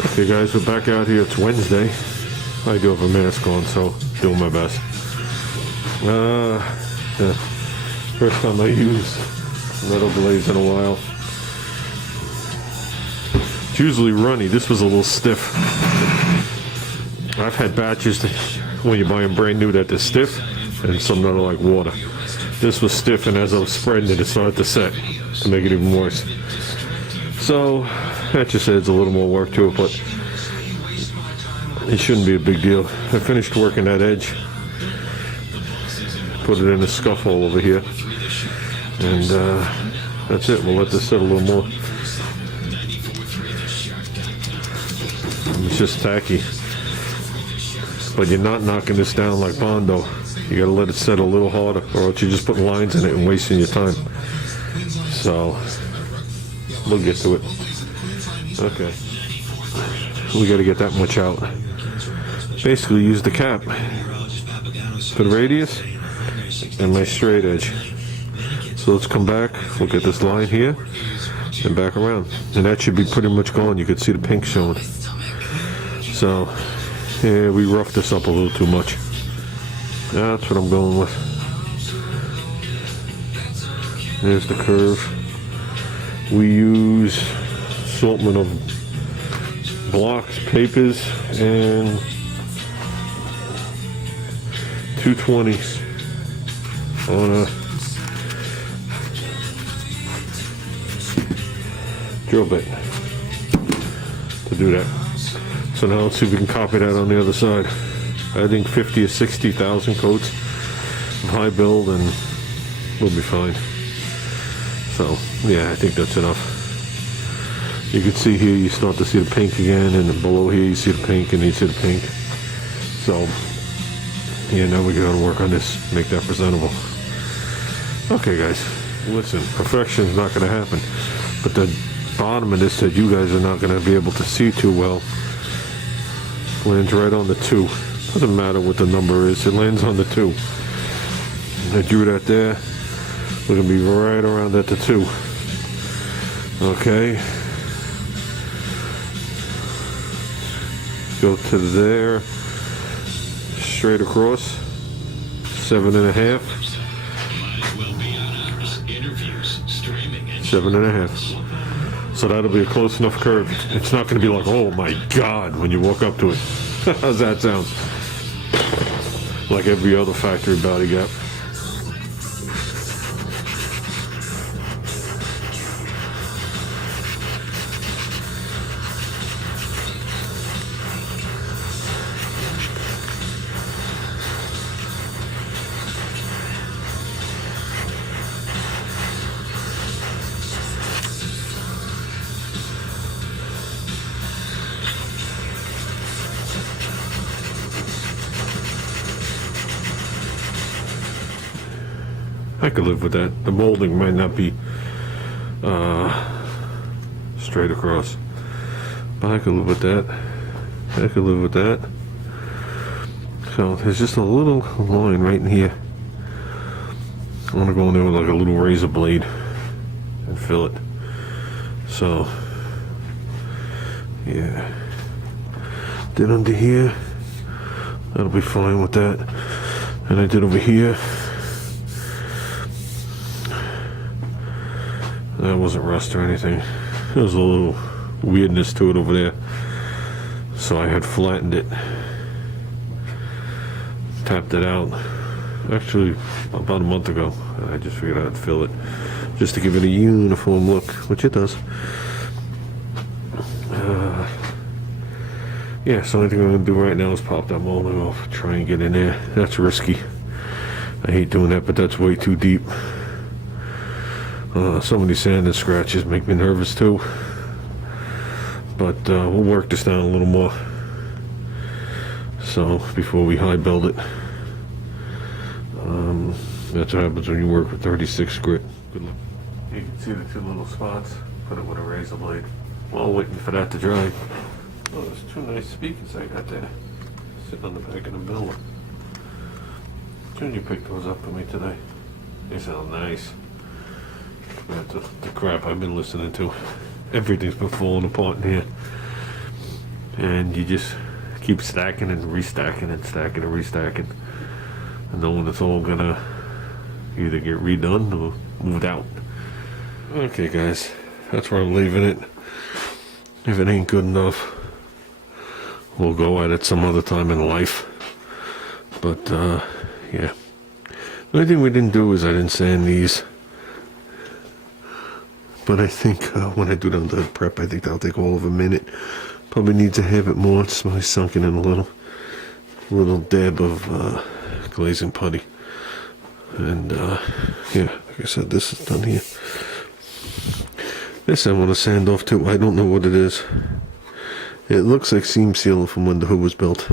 Okay guys, we're back out here. It's Wednesday. I do have a mask on, so doing my best. Yeah. First time I use metal blades in a while. It's usually runny. This was a little stiff. I've had batches that, when you buy them brand new, that they're stiff, and some that are like water. This was stiff, and as I was spreading it, it started to set to make it even worse. So that just adds a little more work to it, but it shouldn't be a big deal. I finished working that edge, put it in a scuff hole over here, and that's it. We'll let this set a little more. It's just tacky, but you're not knocking this down like Bondo. You gotta let it set a little harder, or else you're just putting lines in it and wasting your time. So we'll get to it. Okay, we got to get that much out. Basically use the cap for the radius and my straight edge. So let's come back, look at this line here and back around, and that should be pretty much gone. You could see the pink showing. So yeah, we roughed this up a little too much. That's what I'm going with. There's the curve. We use assortment of blocks, papers, and 220 on a drill bit to do that. So now let's see if we can copy that on the other side. I think 50 or 60,000 coats of high build and we'll be fine. So yeah, I think that's enough. You can see here, you start to see the pink again, and below here you see the pink, and you see the pink. So yeah, now we gotta work on this, make that presentable. Okay guys, listen, perfection is not gonna happen, but the bottom of this that you guys are not gonna be able to see too well lands right on the 2. Doesn't matter what the number is, it lands on the 2. I drew that there. We're gonna be right around at the 2. Okay. Go to there. Straight across. 7.5. 7.5. So that'll be a close enough curve. It's not gonna be like, oh my God, when you walk up to it. How's that sound? Like every other factory body gap. I could live with that. The molding might not be straight across, but I could live with that. I could live with that. So there's just a little line right in here. I want to go in there with like a little razor blade and fill it. So yeah, did under here. That'll be fine with that. And I did over here. That wasn't rust or anything. There was a little weirdness to it over there. So I had flattened it. Tapped it out. Actually, about a month ago. I just figured I'd fill it. Just to give it a uniform look, which it does. Yeah, so the only thing I'm going to do right now is pop that molding off. Try and get in there. That's risky. I hate doing that, but that's way too deep. Some of these sand and scratches make me nervous too, but we'll work this down a little more. So before we high build it, that's what happens when you work with 36 grit. Good luck. You can see the 2 little spots. Put it with a razor blade. While waiting for that to dry. Oh, there's 2 nice speakers I got there, sitting on the back of the building. Can you pick those up for me today? They sound nice. The crap I've been listening to. Everything's been falling apart in here. and you just keep stacking and restacking and stacking and restacking, and knowing it's all gonna either get redone or moved out. Okay guys, that's where I'm leaving it. If it ain't good enough, we'll go at it some other time in life. But yeah, the only thing we didn't do is I didn't sand these, but I think when I do down the prep, I think that'll take all of a minute. Probably needs a hair bit more. It's probably sunken in a little dab of glazing putty. And yeah, like I said, this is done here. This I want to sand off too. I don't know what it is. It looks like seam sealer from when the hood was built.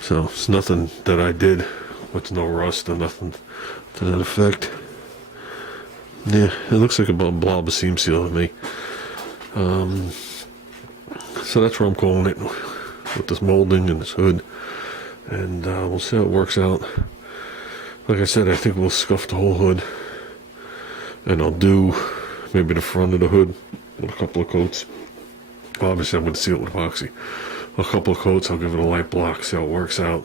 So it's nothing that I did with no rust or nothing to that effect. Yeah, it looks like a blob of seam sealer to me. So that's where I'm calling it, with this molding and this hood. And we'll see how it works out. Like I said, I think we'll scuff the whole hood. And I'll do maybe the front of the hood with a couple of coats. Obviously I'm going to seal it with epoxy. A couple of coats, I'll give it a light block, see how it works out.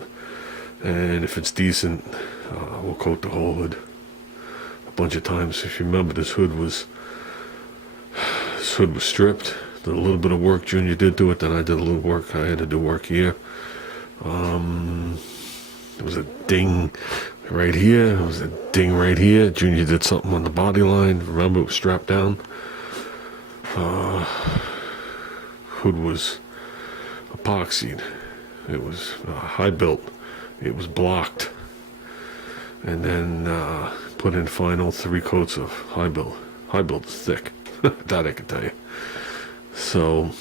And if it's decent, we'll coat the whole hood a bunch of times. If you remember, this hood was stripped. Did a little bit of work Junior did to it, then I did a little work. I had to do work here. There was a ding right here. There was a ding right here. Junior did something on the body line. Remember, it was strapped down. Hood was epoxied. It was high built. It was blocked. And then put in final 3 coats of high built. High built is thick. That I can tell you. So,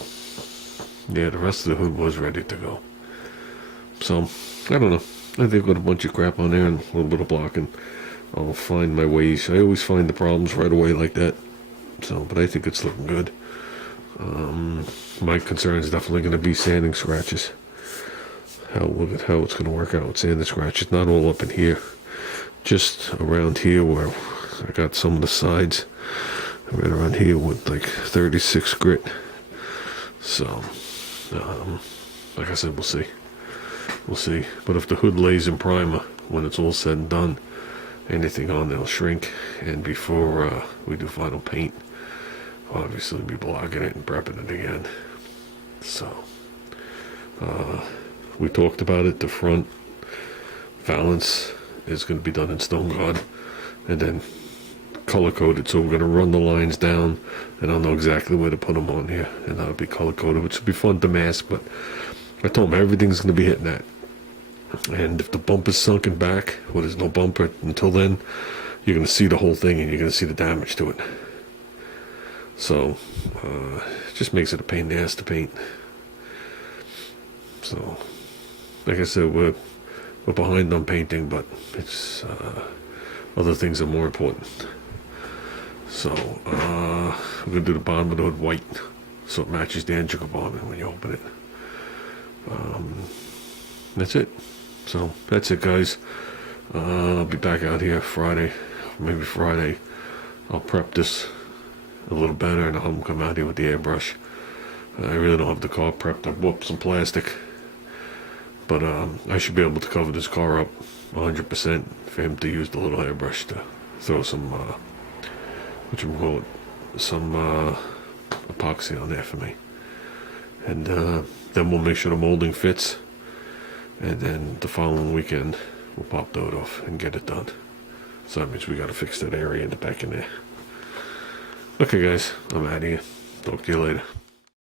yeah, the rest of the hood was ready to go. So, I don't know. I think with a bunch of crap on there and a little bit of blocking, I'll find my ways. I always find the problems right away like that. So, but I think it's looking good. My concern is definitely going to be sanding scratches. Look at how it's going to work out with sanding scratches. Not all up in here. Just around here where I got some of the sides. Right around here with like 36 grit. So, like I said, we'll see. We'll see. But if the hood lays in primer, when it's all said and done, anything on there will shrink. And before we do final paint, obviously we'll be blocking it and prepping it again. So, we talked about it. The front valance is going to be done in Stone Guard. And then color coded, so we're going to run the lines down and I'll know exactly where to put them on here, and that'll be color coded, which will be fun to mask. But I told them everything's going to be hitting that, and if the bumper's sunken back, well, there's no bumper until then, you're going to see the whole thing and you're going to see the damage to it. So it just makes it a pain in the ass to paint. So like I said, we're behind on painting, but it's other things are more important. So, we're going to do the bottom of the hood white, so it matches the engine compartment when you open it. That's it. So, that's it, guys. I'll be back out here Friday, maybe Friday. I'll prep this a little better, and I'll come out here with the airbrush. I really don't have the car prepped. I whooped some plastic. But, I should be able to cover this car up 100% for him to use the little airbrush to throw some, some epoxy on there for me. And then we'll make sure the molding fits. And then the following weekend, we'll pop the hood off and get it done. So that means we got to fix that area in the back in there. Okay, guys, I'm out of here. Talk to you later.